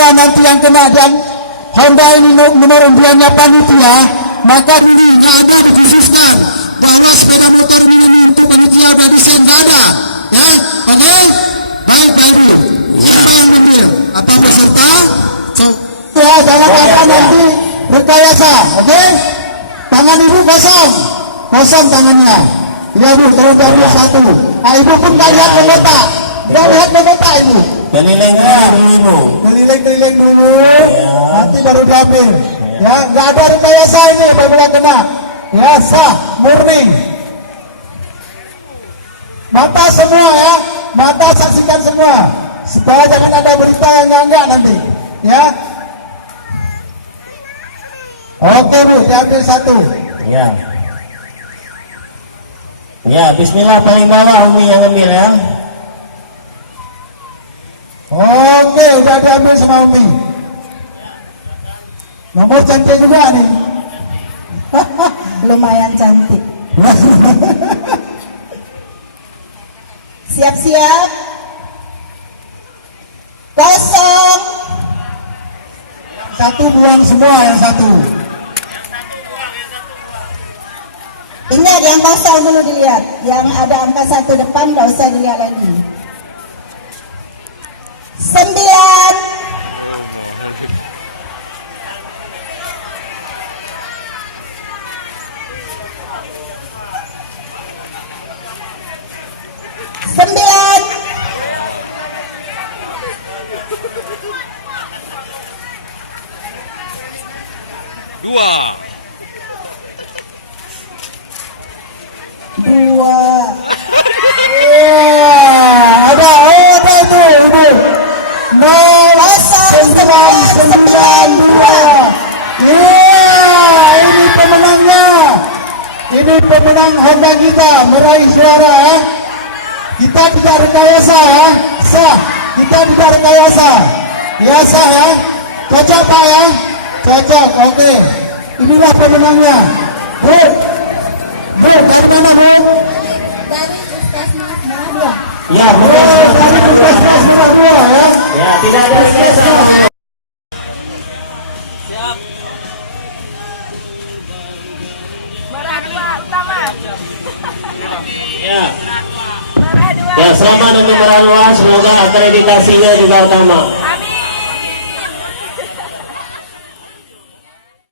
siapa nanti yang kena dan Honda ini nomor undiannya panitia, maka ini nggak ada dikhususkan bahwa sepeda motor ini untuk panitia badisen, nggak ada. Ya, oke? Baik, baru. Siapa yang ambil? Apa peserta? Ya, jangan ada nanti rekayasa, oke? Tangan ibu kosong, kosong tangannya. Ya bu, terus ambil satu. Nah, ibu pun nggak lihat ke kotak, nggak lihat ke kotak ibu. Keliling-keliling dulu. Keliling-keliling dulu, nanti baru diambil. Ya, nggak ada rekayasa ini apabila kena. Ya, sah, murni. Mata semua ya, mata saksikan semua. Supaya jangan ada berita yang enggak nanti. Ya. Oke bu, diambil satu. Ya. Ya, bismillah paling bawah Umi yang ambil ya. Oke, udah diambil sama Umi. Nomor cantik juga nih. Lumayan cantik. Siap-siap. Kosong. Satu buang semua yang satu. Ingat yang kosong dulu dilihat. Yang ada angka 1 depan gak usah dilihat lagi. 9. 2. Ada itu ibu. 0992. Ini pemenangnya. Ini pemenang Honda kita meraih juara. Kita tidak rekayasa ya. Sah. Kita tidak rekayasa. Ya sah ya. Cocok Pak ya. Cocok. Oke. Inilah pemenangnya. Bu. Bu, dari mana Bu? Dari Puskesmas Nomor 2. Ya, Dari Puskesmas nomor 2 ya. Ya, tidak ada rekayasa. Siap. Merah 2 utama. Ya. Merah 2. Ya, selamat untuk Merah 2, semoga akreditasinya juga utama.